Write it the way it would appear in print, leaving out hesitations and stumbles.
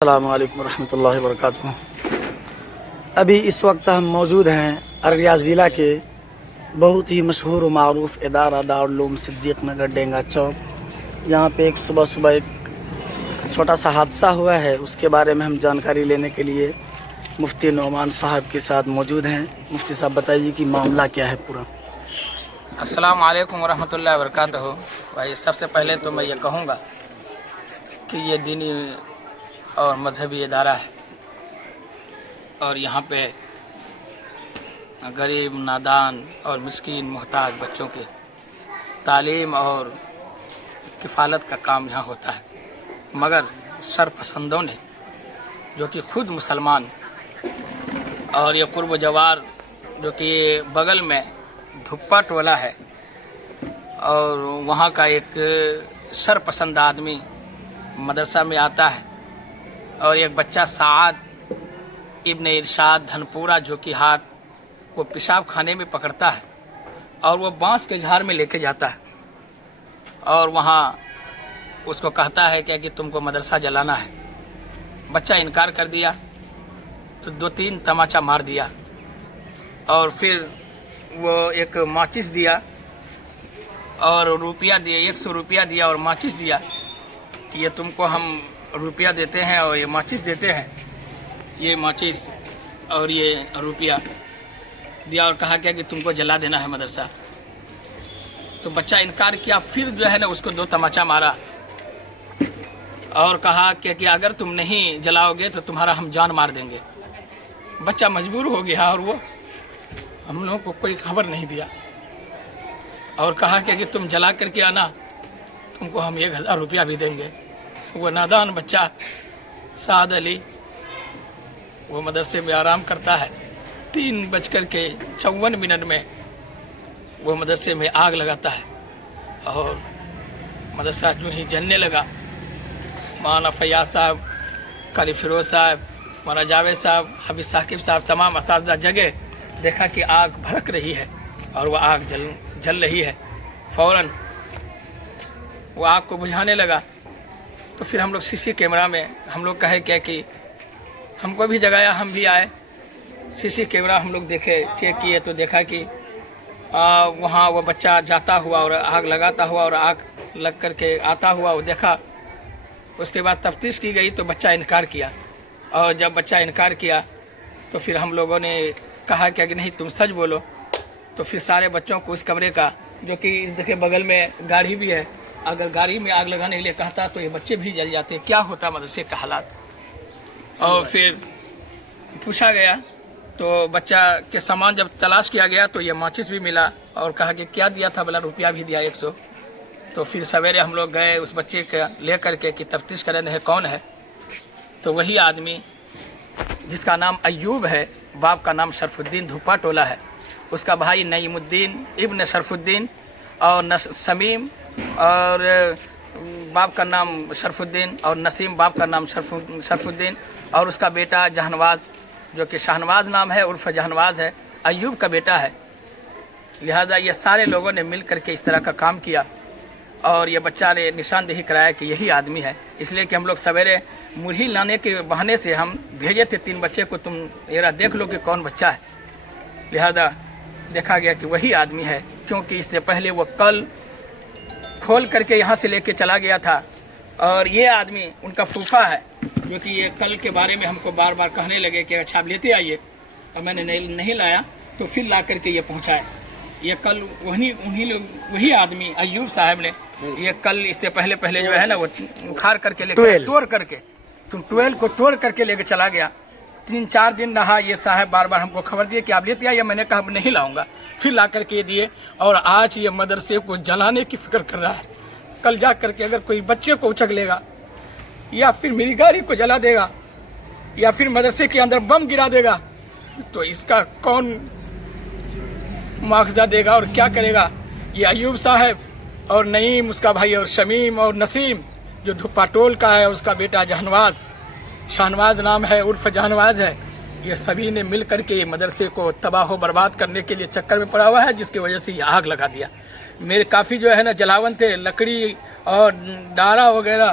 السلام علیکم ورحمۃ اللہ وبرکاتہ۔ ابھی اس وقت ہم موجود ہیں ارریہ ضلع کے بہت ہی مشہور و معروف ادارہ دارالعلوم صدیق نگر ڈینگا چوک۔ یہاں پہ ایک صبح ایک چھوٹا سا حادثہ ہوا ہے، اس کے بارے میں ہم جانکاری لینے کے لیے مفتی نعمان صاحب کے ساتھ موجود ہیں۔ مفتی صاحب بتائیے کہ معاملہ کیا ہے پورا۔ السلام علیکم ورحمۃ اللہ وبرکاتہ۔ بھائی سب سے پہلے تو میں یہ کہوں گا کہ یہ دینی اور مذہبی ادارہ ہے، اور یہاں پہ غریب، نادان اور مسکین محتاج بچوں کی تعلیم اور کفالت کا کام یہاں ہوتا ہے، مگر سرپسندوں نے جو کہ خود مسلمان اور یہ قرب و جوار جو کہ بغل میں دھپا ٹولہ ہے، اور وہاں کا ایک سرپسند آدمی مدرسہ میں آتا ہے، اور ایک بچہ سعد ابن ارشاد دھنپورہ جو کہ ہاتھ وہ پیشاب خانے میں پکڑتا ہے اور وہ بانس کے جھاڑ میں لے کے جاتا ہے، اور وہاں اس کو کہتا ہے کہ تم کو مدرسہ جلانا ہے۔ بچہ انکار کر دیا تو 2-3 تماچا مار دیا، اور پھر وہ ایک ماچس دیا اور روپیہ دیا، 100 روپیہ دیا اور ماچس دیا کہ یہ تم کو ہم روپیہ دیتے ہیں اور یہ ماچس دیتے ہیں، یہ ماچس اور یہ روپیہ دیا، اور کہا کہ تم کو جلا دینا ہے مدرسہ۔ تو بچہ انکار کیا، پھر جو ہے نا اس کو 2 تماچا مارا اور کہا کہ اگر تم نہیں جلاؤ گے تو تمہارا ہم جان مار دیں گے۔ بچہ مجبور ہو گیا اور وہ ہم لوگوں کو کوئی خبر نہیں دیا، اور کہا کہ تم جلا کر کے آنا، تم کو ہم 1000 روپیہ بھی دیں گے۔ وہ نادان بچہ سعد علی وہ مدرسے میں آرام کرتا ہے، 3:54 میں وہ مدرسے میں آگ لگاتا ہے، اور مدرسہ جو ہی جلنے لگا، مولانا فیاض صاحب، قاری فیروز صاحب، مولانا جاوید صاحب، حبیب ثاقب صاحب، تمام اساتذہ جگہ دیکھا کہ آگ بھڑک رہی ہے اور وہ آگ جل رہی ہے۔ فوراً وہ آگ کو بجھانے لگا، تو پھر ہم لوگ CC کیمرہ میں ہم لوگ کہے کہ ہم کو بھی جگایا، ہم بھی آئے، CC کیمرہ ہم لوگ دیکھے، چیک کیے تو دیکھا کہ وہاں وہ بچہ جاتا ہوا اور آگ لگاتا ہوا اور آگ لگ کر کے آتا ہوا وہ دیکھا۔ اس کے بعد تفتیش کی گئی تو بچہ انکار کیا، اور جب بچہ انکار کیا تو پھر ہم لوگوں نے کہا کہ نہیں تم سچ بولو، تو پھر سارے بچوں کو اس کمرے کا جو کہ دیکھے بغل میں گاڑی بھی ہے، اگر گاڑی میں آگ لگانے کے لیے کہتا تو یہ بچے بھی جل جاتے، کیا ہوتا مدرسے کا حالات۔ اور پھر پوچھا گیا تو بچہ کے سامان جب تلاش کیا گیا تو یہ ماچس بھی ملا، اور کہا کہ کیا دیا تھا، بلا روپیہ بھی دیا 100۔ تو پھر سویرے ہم لوگ گئے اس بچے کا لے کر کے کہ تفتیش کریں ہے کون ہے، تو وہی آدمی جس کا نام ایوب ہے، باپ کا نام شرف الدین دھپا ٹولہ ہے، اس کا بھائی نعیم الدین ابن شرف الدین اور سمیم، اور باپ کا نام شرف الدین، اور نسیم باپ کا نام شرف الدین، اور اس کا بیٹا جہنواز جو کہ شاہنواز نام ہے، عرف جہنواز ہے، ایوب کا بیٹا ہے۔ لہذا یہ سارے لوگوں نے مل کر کے اس طرح کا کام کیا، اور یہ بچہ نے نشاندہی کرایا کہ یہی آدمی ہے، اس لیے کہ ہم لوگ سویرے مرہی لانے کے بہانے سے ہم بھیجے تھے 3 بچے کو، تم ذرا دیکھ لو کہ کون بچہ ہے۔ لہذا دیکھا گیا کہ وہی آدمی ہے، کیونکہ اس سے پہلے وہ کل کھول کر کے یہاں سے لے کے چلا گیا تھا، اور یہ آدمی ان کا پھوپھا ہے، جو کہ یہ کل کے بارے میں ہم کو بار بار کہنے لگے کہ اچھا آپ لیتے آئیے، اور میں نے نہیں لایا تو پھر لا کر کے یہ پہنچائے۔ یہ کل وہی آدمی ایوب صاحب نے یہ کل اس سے پہلے جو ہے نا وہ اکھاڑ کر کے لے کے توڑ کر کے 12 کو توڑ کر کے لے کے چلا گیا۔ 3-4 دن رہا، یہ صاحب بار بار ہم کو خبر دیے کہ آپ لیتے آئیے، میں نے کہا نہیں لاؤں گا، پھر لا کر کے دیے، اور آج یہ مدرسے کو جلانے کی فکر کر رہا ہے۔ کل جا کر کے اگر کوئی بچے کو اچک لے گا، یا پھر میری گاڑی کو جلا دے گا، یا پھر مدرسے کے اندر بم گرا دے گا، تو اس کا کون مواخذہ دے گا اور کیا کرے گا؟ یہ ایوب صاحب اور نعیم اس کا بھائی، اور شمیم اور نسیم جو دھپا ٹول کا ہے، اس کا بیٹا جہنواز، شاہنواز نام ہے، عرف جہنواز ہے، یہ سبھی نے مل کر کے مدرسے کو تباہ و برباد کرنے کے لیے چکر میں پڑا ہوا ہے، جس کی وجہ سے یہ آگ لگا دیا۔ میرے کافی جو ہے نا جلاون تھے، لکڑی اور ڈارا وغیرہ